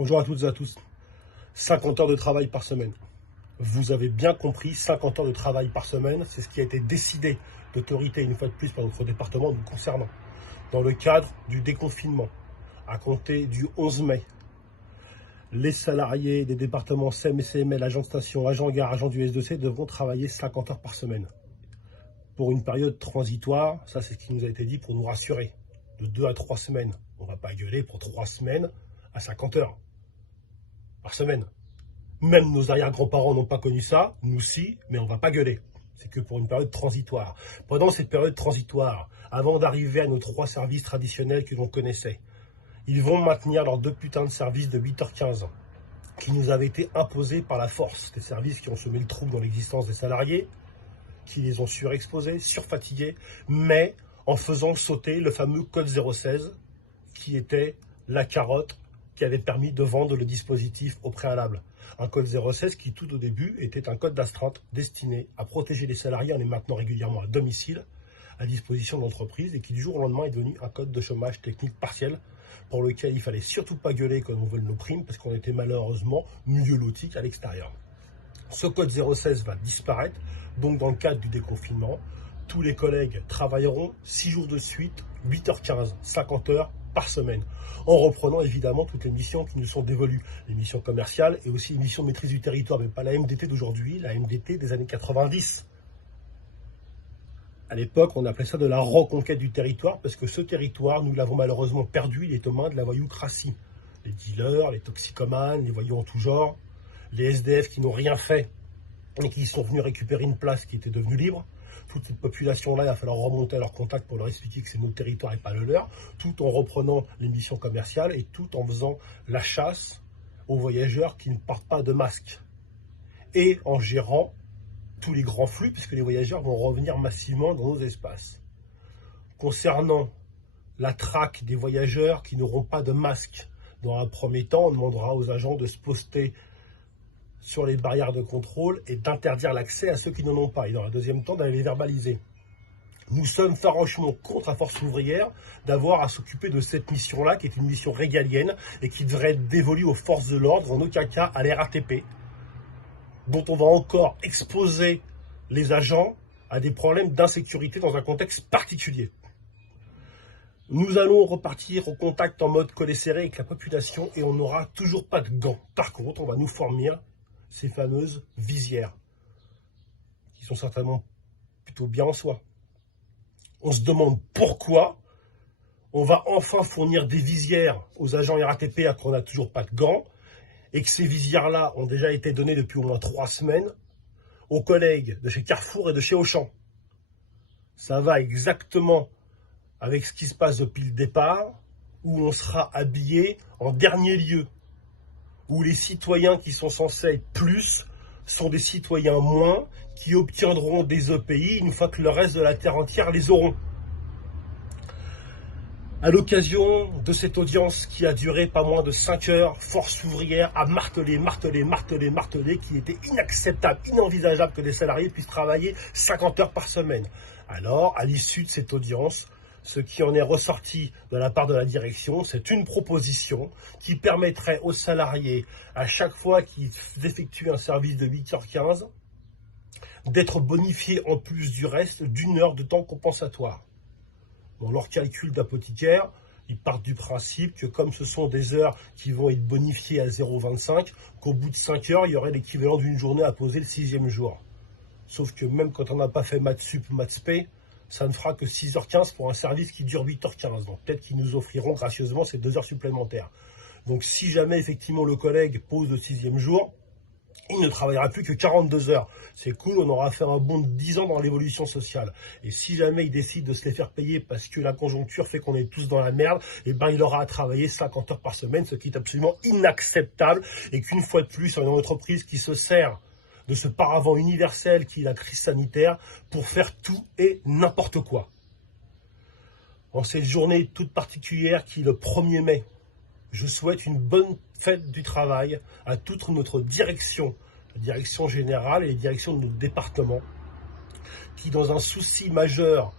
Bonjour à toutes et à tous. 50 heures de travail par semaine. Vous avez bien compris, 50 heures de travail par semaine, c'est ce qui a été décidé d'autorité, une fois de plus, par notre département nous concernant, dans le cadre du déconfinement, à compter du 11 mai. Les salariés des départements SEM et CML, agents de station, agents gare, agents du S2C devront travailler 50 heures par semaine. Pour une période transitoire, ça c'est ce qui nous a été dit pour nous rassurer, de 2 à 3 semaines. On ne va pas gueuler pour 3 semaines à 50 heures par semaine. Même nos arrière-grands-parents n'ont pas connu ça, nous si, mais on ne va pas gueuler. C'est que pour une période transitoire. Pendant cette période transitoire, avant d'arriver à nos 3 services traditionnels que l'on connaissait, ils vont maintenir leurs 2 putains de services de 8h15 qui nous avaient été imposés par la force. Des services qui ont semé le trouble dans l'existence des salariés, qui les ont surexposés, surfatigués, mais en faisant sauter le fameux code 016 qui était la carotte qui avait permis de vendre le dispositif au préalable. Un code 016 qui, tout au début, était un code d'astreinte destiné à protéger les salariés en les maintenant régulièrement à domicile, à disposition de l'entreprise, et qui, du jour au lendemain, est devenu un code de chômage technique partiel pour lequel il fallait surtout pas gueuler quand on vole nos primes, parce qu'on était malheureusement mieux lotis qu'à l'extérieur. Ce code 016 va disparaître, donc dans le cadre du déconfinement, tous les collègues travailleront 6 jours de suite, 8h15, 50 heures par semaine, en reprenant évidemment toutes les missions qui nous sont dévolues, les missions commerciales et aussi les missions de maîtrise du territoire, mais pas la MDT d'aujourd'hui, la MDT des années 90. À l'époque, on appelait ça de la reconquête du territoire, parce que ce territoire, nous l'avaux malheureusement perdu, il est aux mains de la voyoucratie. Les dealers, les toxicomanes, les voyous en tout genre, les SDF qui n'ont rien fait et qui sont venus récupérer une place qui était devenue libre. Toute cette population-là, il va falloir remonter à leur contact pour leur expliquer que c'est notre territoire et pas le leur, tout en reprenant les missions commerciales et tout en faisant la chasse aux voyageurs qui ne portent pas de masque. Et en gérant tous les grands flux, puisque les voyageurs vont revenir massivement dans nos espaces. Concernant la traque des voyageurs qui n'auront pas de masque, dans un premier temps, on demandera aux agents de se poster sur les barrières de contrôle et d'interdire l'accès à ceux qui n'en ont pas. Et dans un deuxième temps, d'aller les verbaliser. Nous sommes farouchement contre la force ouvrière d'avoir à s'occuper de cette mission-là, qui est une mission régalienne et qui devrait être dévolue aux forces de l'ordre, en aucun cas à l'RATP, dont on va encore exposer les agents à des problèmes d'insécurité dans un contexte particulier. Nous allons repartir au contact en mode collet serré avec la population et on n'aura toujours pas de gants. Par contre, on va nous fournir ces fameuses visières, qui sont certainement plutôt bien en soi. On se demande pourquoi on va enfin fournir des visières aux agents RATP alors qu'on n'a toujours pas de gants, et que ces visières-là ont déjà été données depuis au moins 3 semaines aux collègues de chez Carrefour et de chez Auchan. Ça va exactement avec ce qui se passe depuis le départ, où on sera habillé en dernier lieu, où les citoyens qui sont censés être plus sont des citoyens moins, qui obtiendront des EPI une fois que le reste de la terre entière les auront. À l'occasion de cette audience qui a duré pas moins de 5 heures, Force ouvrière a martelé qu'il était inacceptable, inenvisageable que des salariés puissent travailler 50 heures par semaine. Alors, à l'issue de cette audience, ce qui en est ressorti de la part de la direction, c'est une proposition qui permettrait aux salariés, à chaque fois qu'ils effectuent un service de 8h15, d'être bonifiés en plus du reste d'1 heure de temps compensatoire. Dans leur calcul d'apothicaire, ils partent du principe que comme ce sont des heures qui vont être bonifiées à 0,25, qu'au bout de 5 heures, il y aurait l'équivalent d'une journée à poser le 6e jour. Sauf que même quand on n'a pas fait maths sup ou maths spé, ça ne fera que 6h15 pour un service qui dure 8h15. Donc peut-être qu'ils nous offriront gracieusement ces 2 heures supplémentaires. Donc si jamais effectivement le collègue pose le 6e jour, il ne travaillera plus que 42 heures. C'est cool, on aura fait un bond de 10 ans dans l'évolution sociale. Et si jamais il décide de se les faire payer parce que la conjoncture fait qu'on est tous dans la merde, eh ben il aura à travailler 50 heures par semaine, ce qui est absolument inacceptable. Et qu'une fois de plus, on a une entreprise qui se sert de ce paravent universel qui est la crise sanitaire pour faire tout et n'importe quoi. En cette journée toute particulière qui est le 1er mai, je souhaite une bonne fête du travail à toute notre direction, la direction générale et les directions de notre département, qui dans un souci majeur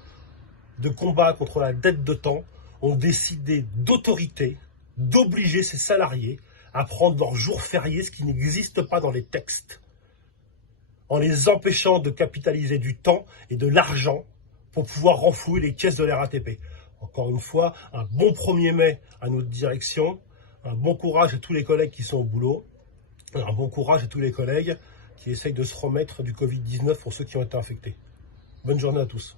de combat contre la dette de temps, ont décidé d'autorité, d'obliger ces salariés à prendre leurs jours fériés, ce qui n'existe pas dans les textes, en les empêchant de capitaliser du temps et de l'argent pour pouvoir renflouer les caisses de la RATP. Encore une fois, un bon 1er mai à notre direction, un bon courage à tous les collègues qui sont au boulot, un bon courage à tous les collègues qui essayent de se remettre du Covid-19 pour ceux qui ont été infectés. Bonne journée à tous.